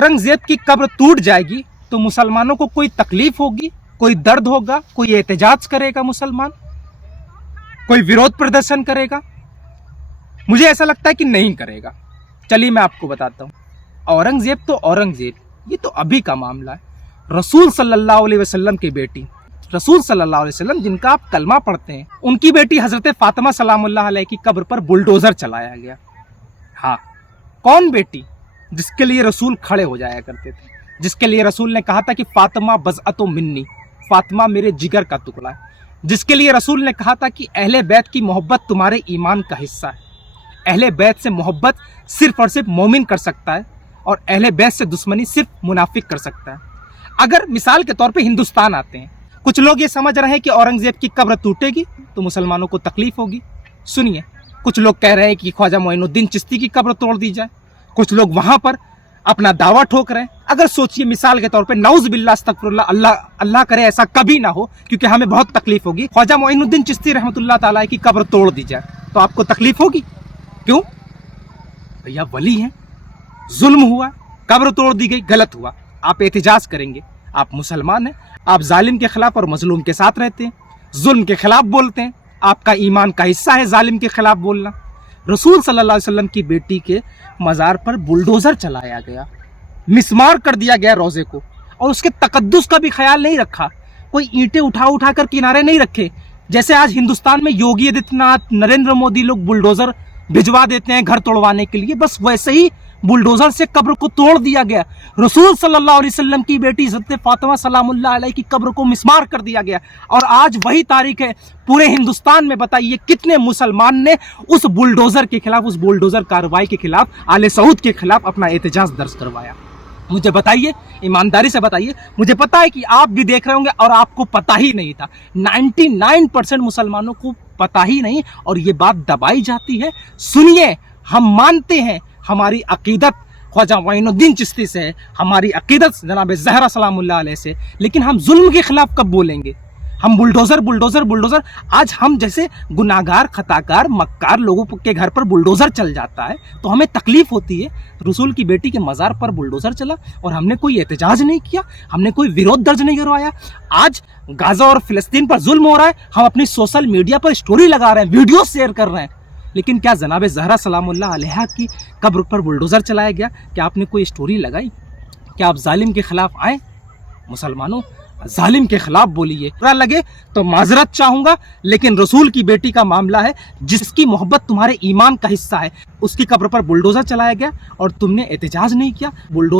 औरंगजेब की कब्र टूट जाएगी तो मुसलमानों को कोई तकलीफ होगी, कोई दर्द होगा, कोई एहतजाज करेगा, मुसलमान कोई विरोध प्रदर्शन करेगा? मुझे ऐसा लगता है कि नहीं करेगा। चलिए मैं आपको बताता हूँ। औरंगजेब तो औरंगजेब, ये तो अभी का मामला है। रसूल सल्लल्लाहु अलैहि वसल्लम की बेटी, रसूल सल्लल्लाहु अलैहि वसल्लम जिनका आप कलमा पढ़ते हैं, उनकी बेटी हजरत फातिमा सलामुल्लाह अलैहा की कब्र पर बुलडोजर चलाया गया। हाँ, कौन बेटी? जिसके लिए रसूल खड़े हो जाया करते थे, जिसके लिए रसूल ने कहा था कि फातिमा बज़अतो मिन्नी, फातिमा मेरे जिगर का टुकड़ा है, जिसके लिए रसूल ने कहा था कि अहले बैत की मोहब्बत तुम्हारे ईमान का हिस्सा है। अहले बैत से मोहब्बत सिर्फ और सिर्फ मोमिन कर सकता है और अहले बैत से दुश्मनी सिर्फ मुनाफिक कर सकता है। अगर मिसाल के तौर पे हिंदुस्तान आते हैं, कुछ लोग ये समझ रहे हैं कि औरंगजेब की कब्र टूटेगी तो मुसलमानों को तकलीफ होगी। सुनिए, कुछ लोग कह रहे हैं कि ख्वाजा मोइनुद्दीन चिश्ती की कब्र तोड़ दी जाए, कुछ लोग वहां पर अपना दावा ठोक रहे हैं। अगर सोचिए मिसाल के तौर पे, नाउज़ बिल्लाह अस्तगफिरुल्लाह, अल्लाह करे ऐसा कभी ना हो, क्योंकि हमें बहुत तकलीफ होगी, ख्वाजा मोइनुद्दीन चिश्ती रहमतुल्लाह ताला की कब्र तोड़ दी जाए तो आपको तकलीफ होगी? क्यों? भैया वली हैं, जुल्म हुआ, कब्र तोड़ दी गई, गलत हुआ, आप एहतिजाज करेंगे। आप मुसलमान हैं, आप जालिम के खिलाफ और मजलूम के साथ रहते हैं, जुल्म के खिलाफ बोलते हैं, आपका ईमान का हिस्सा है जालिम के खिलाफ बोलना। रसूल सल्लल्लाहु अलैहि वसल्लम की बेटी के मज़ार पर बुलडोज़र चलाया गया, मिसमार कर दिया गया रोज़े को, और उसके तकद्दुस का भी ख्याल नहीं रखा। कोई ईंटें उठा कर किनारे नहीं रखे। जैसे आज हिंदुस्तान में योगी आदित्यनाथ, नरेंद्र मोदी लोग बुलडोज़र भिजवा देते हैं घर तोड़वाने के लिए, बस वैसे ही बुलडोजर से कब्र को तोड़ दिया गया। रसूल सल्लल्लाहु अलैहि वसल्लम की बेटी हज़रत फातिमा सलामुल्लाह अलैहा की कब्र को मिसमार कर दिया गया, और आज वही तारीख है पूरे हिंदुस्तान में। बताइए कितने मुसलमान ने उस बुलडोजर के खिलाफ, उस बुलडोजर कार्रवाई के खिलाफ, आले सऊद के खिलाफ अपना एहतजाज दर्ज करवाया? मुझे बताइए, ईमानदारी से बताइए। मुझे पता है कि आप भी देख रहे होंगे और आपको पता ही नहीं था। 99% मुसलमानों को पता ही नहीं, और ये बात दबाई जाती है। सुनिए, हम मानते हैं, हमारी अकीदत ख्वाजा मोइनुद्दीन चिश्ती से है, हमारी अकीदत जनाब ज़हरा सलामुल्लाह अलैह से, लेकिन हम जुल्म के खिलाफ कब बोलेंगे? हम बुलडोज़र बुलडोज़र बुलडोज़र, आज हम जैसे गुनाहगार, खताकार, मक्कार लोगों के घर पर बुलडोज़र चल जाता है तो हमें तकलीफ होती है। रसूल की बेटी के मज़ार पर बुलडोज़र चला और हमने कोई एहतजाज नहीं किया, हमने कोई विरोध दर्ज नहीं करवाया। आज गाज़ा और फ़िलिस्तीन पर जुल्म हो रहा है, हम अपनी सोशल मीडिया पर स्टोरी लगा रहे हैं, वीडियो शेयर कर रहे हैं, लेकिन क्या जनाब ज़हरा सलामुल्लाह अलैहा की कब्र पर बुलडोज़र चलाया गया? क्या आपने कोई स्टोरी लगाई? क्या आप जालिम के खिलाफ आए? मुसलमानों, जालिम के खिलाफ बोलिए। बुरा लगे तो माजरत चाहूंगा, लेकिन रसूल की बेटी का मामला है, जिसकी मोहब्बत तुम्हारे ईमान का हिस्सा है, उसकी कब्र पर बुलडोज़र चलाया गया और तुमने एहतजाज नहीं किया। बुलडोज़र